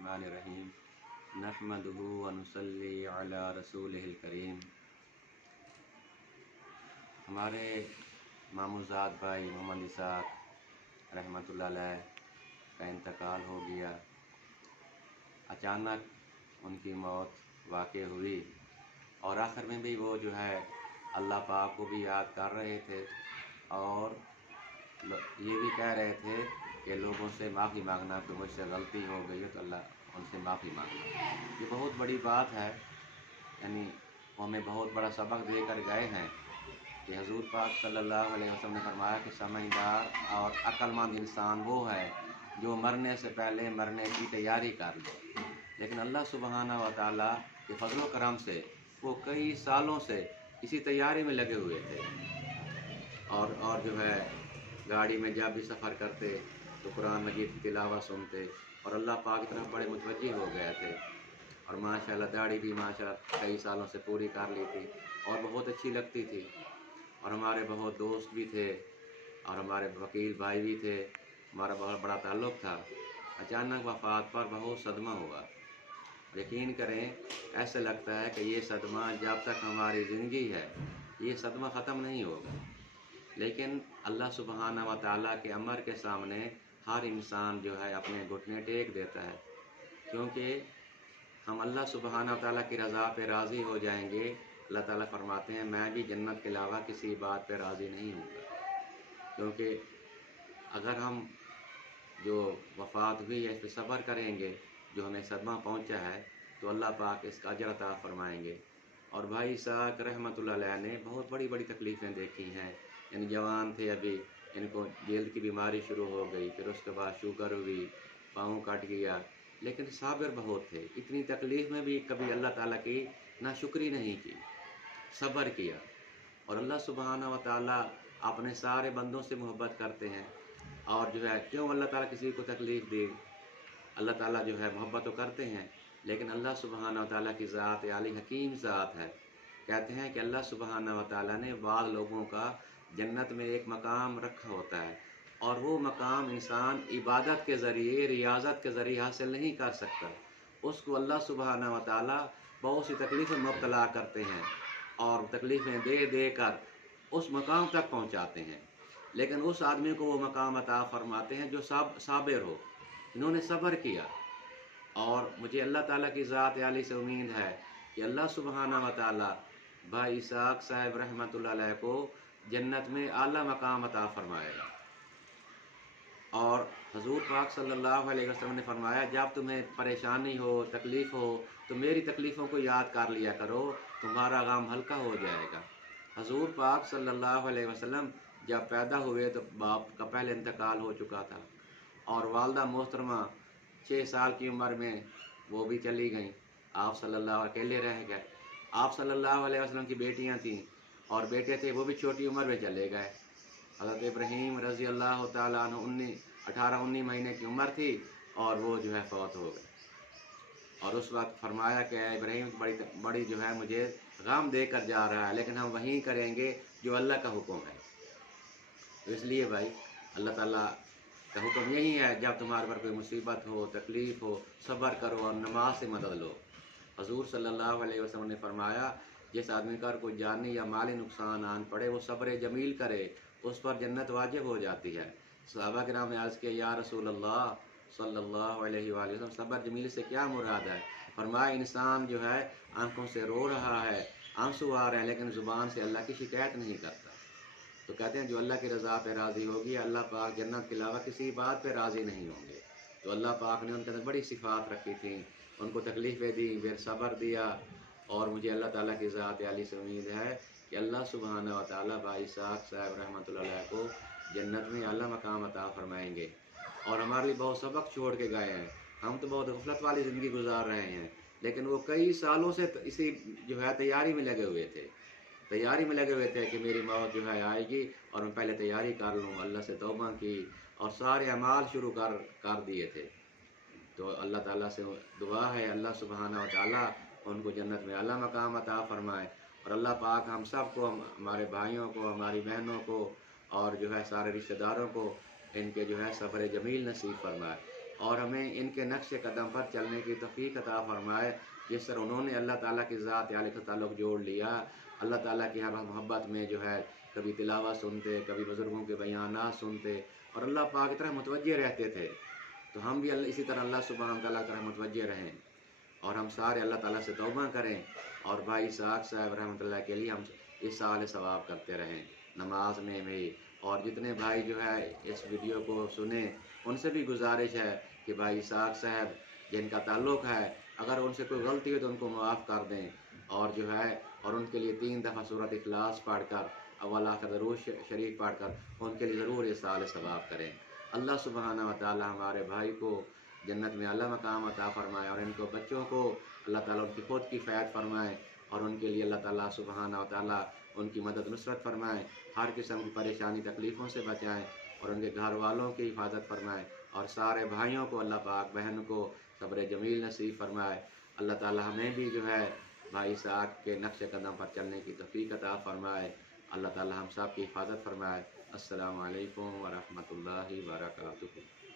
बिस्मिल्लाहिर्रहमानिर्रहीम नहमदुहु व नुसल्ली अला रसूलिहिल करीम। हमारे मामूज़ाद भाई मोहम्मद इसाक रहमतुल्लाह अलैह का इंतकाल हो गया। अचानक उनकी मौत वाक़ई हुई और आखिर में भी वो जो है अल्लाह पाक को भी याद कर रहे थे और ये भी कह रहे थे कि लोगों से माफ़ी मांगना कि मुझसे गलती हो गई है तो अल्लाह उनसे माफ़ी मांगना। ये बहुत बड़ी बात है, यानी वो हमें बहुत बड़ा सबक दे कर गए हैं कि हजूर पाक सल्लल्लाहु अलैहि वसल्लम ने फरमाया कि समझदार और अक्लमंद इंसान वो है जो मरने से पहले मरने की तैयारी कर ले। लेकिन अल्लाह सुब्हानहू व तआला के फजल व करम से वो कई सालों से इसी तैयारी में लगे हुए थे और जो है गाड़ी में जब भी सफ़र करते तो कुरान मजीद की तिलावत सुनते और अल्लाह पाक की तरफ बड़े मुतवज्जिह हो गए थे। और माशाल्लाह दाढ़ी भी माशाल्लाह कई सालों से पूरी कर ली थी और बहुत अच्छी लगती थी। और हमारे बहुत दोस्त भी थे और हमारे वकील भाई भी थे, हमारा बहुत बड़ा ताल्लुक़ था। अचानक वफ़ात पर बहुत सदमा हुआ। यकीन करें, ऐसा लगता है कि ये सदमा जब तक हमारी ज़िंदगी है ये सदमा ख़त्म नहीं होगा। लेकिन अल्लाह सुब्हानहू व तआला के अमर के सामने हर इंसान जो है अपने घुटने टेक देता है, क्योंकि हम अल्लाह सुब्हानहू व तआला की रज़ा पे राज़ी हो जाएंगे। अल्लाह ताला फरमाते हैं मैं भी जन्नत के अलावा किसी बात पे राज़ी नहीं हूँगा। क्योंकि अगर हम जो वफ़ात हुई है इस पर सब्र करेंगे, जो हमें सदमा पहुँचा है, तो अल्लाह पाक इसका अजर अता फरमाएंगे। और भाई इसाक रहमतुल्लाह अलैह ने बहुत बड़ी बड़ी तकलीफ़ें देखी हैं। यानी जवान थे अभी, इनको जल्द की बीमारी शुरू हो गई, फिर उसके बाद शुगर हुई, पाँव कट गया, लेकिन साबिर बहुत थे। इतनी तकलीफ़ में भी कभी अल्लाह ताला की नाशुक्री नहीं की, सब्र किया। और अल्लाह सुब्हानहू व तआला अपने सारे बंदों से मोहब्बत करते हैं। और जो है क्यों अल्लाह ताला किसी को तकलीफ़ दे, अल्लाह ताला जो है मोहब्बत तो करते हैं, लेकिन अल्लाह सुब्हानहू व तआला की ज़ात आली हकीम ज़ात है। कहते हैं कि अल्लाह सुब्हानहू व तआला ने बाद लोगों का जन्नत में एक मकाम रखा होता है और वो मकाम इंसान इबादत के ज़रिए, रियाज़त के ज़रिए हासिल नहीं कर सकता। उसको अल्लाह सुब्हानहू व तआला बहुत सी तकलीफ़ में मुब्तला करते हैं और तकलीफ़ें दे दे कर उस मकाम तक पहुँचाते हैं। लेकिन उस आदमी को वो मकाम अता फरमाते हैं जो साबिर हो, इन्होंने सब्र किया। और मुझे अल्लाह ताला की ज़ात आली से उम्मीद है कि अल्लाह सुब्हानहू व तआला भाई इसाक साहब रहमतुल्लाह अलैह को जन्नत में आला मकाम अता फरमाएगा। और हजूर पाक सल्लल्लाहु अलैहि वसल्लम ने फरमाया जब तुम्हें परेशानी हो, तकलीफ़ हो, तो मेरी तकलीफ़ों को याद कर लिया करो, तुम्हारा गम हल्का हो जाएगा। हजूर पाक सल्लल्लाहु अलैहि वसल्लम जब पैदा हुए तो बाप का पहले इंतकाल हो चुका था और वालदा मोहतरमा 6 साल की उम्र में वो भी चली गईं। आप सल्लल्लाहु अकेले रह गए। आप सल्लल्लाहु अलैहि वसल्लम की बेटियां थीं और बेटे थे, वो भी छोटी उम्र में चले गए। हज़रत इब्राहीम रज़ी अल्लाह ताला अन्हु 18-19 महीने की उम्र थी और वो जो है फौत हो गए। और उस वक्त फरमाया कि इब्राहीम बड़ी जो है मुझे गम देकर जा रहा है, लेकिन हम वही करेंगे जो अल्लाह का हुक्म है। तो इसलिए भाई अल्लाह ताला का हुक्म यही है, जब तुम्हारे पर कोई मुसीबत हो, तकलीफ़ हो, सब्र करो और नमाज से मदद लो। हजूर सल्लल्लाहु अलैहि वसल्लम ने फरमाया जिस आदमी का कोई जानी या माली नुकसान आन पड़े वो सब्र जमील करे, उस पर जन्नत वाजिब हो जाती है। सहाबा किराम ने अर्ज़ किया या रसूल अल्लाह सल्लल्लाहु अलैहि वसल्लम सब्र जमील से क्या मुराद है? फरमाया इंसान जो है आंखों से रो रहा है, आंसू आ रहे हैं, लेकिन ज़ुबान से अल्लाह की शिकायत नहीं करता। तो कहते हैं जो अल्लाह की रज़ा पे राज़ी होगी, अल्लाह पाक जन्नत के अलावा किसी बात पे राज़ी नहीं होंगे। तो अल्लाह पाक ने उनके अंदर बड़ी सिफ़ात रखी थी, उनको तकलीफ़ें दी, फिर सब्र दिया। और मुझे अल्लाह ताला की ज़ात आली से उम्मीद है कि अल्लाह सुब्हानहू व तआला भाई इसाक साहब रहमतुल्लाह अलैह को जन्नत में आला मकाम अता फरमाएंगे। और हमारे लिए बहुत सबक छोड़ के गए हैं। हम तो बहुत गफलत वाली ज़िंदगी गुजार रहे हैं, लेकिन वो कई सालों से इसी जो है तैयारी में लगे हुए थे, कि मेरी मौत जो है आएगी और मैं पहले तैयारी कर लूँ। अल्लाह से तौबा की और सारे अमाल शुरू कर दिए थे। तो अल्लाह ताला से दुआ है अल्लाह सुब्हानहू व तआला उनको जन्नत में आला मकाम अता फरमाए। और अल्लाह पाक हम सब को, हमारे भाइयों को, हमारी बहनों को और जो है सारे रिश्तेदारों को इनके जो है सब्र जमील नसीब फरमाए। اور ہمیں ان کے نقش قدم پر چلنے کی توفیق عطا فرمائے، جس طرح انہوں نے اللہ تعالیٰ کی ذات عالیہ کا تعلق جوڑ لیا، اللہ تعالیٰ کی ہر محبت میں جو ہے کبھی تلاوت سنتے، کبھی بزرگوں کے بیانات سنتے اور اللہ پاک کی طرح متوجہ رہتے تھے۔ تو ہم بھی اسی طرح اللہ سبحانہ وتعالیٰ کی طرح متوجہ رہیں، اور ہم سارے اللہ تعالیٰ سے توبہ کریں، اور بھائی اسحاق صاحب رحمۃ اللہ کے لیے ہم اصالہ ثواب کرتے رہیں نماز میں بھی۔ اور جتنے بھائی جو ہے اس ویڈیو کو سنیں، ان سے بھی گزارش ہے کہ بھائی اسحاق صاحب جن کا تعلق ہے، اگر ان سے کوئی غلطی ہو تو ان کو معاف کر دیں، اور جو ہے اور ان کے لیے 3 دفعہ سورۃ اخلاص پڑھ کر اول آخر درود شریف پڑھ کر ان کے لیے ضرور اصالہ ثواب کریں۔ اللہ سبحانہ و تعالی ہمارے بھائی کو جنت میں اعلیٰ مقام عطا فرمائے، اور ان کو بچوں کو اللہ تعالیٰ ان کی خود کی فیض فرمائے، اور ان کے لیے اللہ تعالیٰ سبحانہ و تعالیٰ ان کی مدد نصرت فرمائے، ہر قسم کی پریشانی تکلیفوں سے بچائیں، اور ان کے گھر والوں کی حفاظت فرمائے، اور سارے بھائیوں کو اللہ پاک بہن کو صبر جمیل نصیب فرمائے۔ اللہ تعالیٰ ہمیں بھی جو ہے بھائی اسحاق کے نقش قدم پر چلنے کی توفیق عطا فرمائے، اللہ تعالیٰ ہم سب کی حفاظت فرمائے۔ السلام علیکم ورحمۃ اللہ وبرکاتہ۔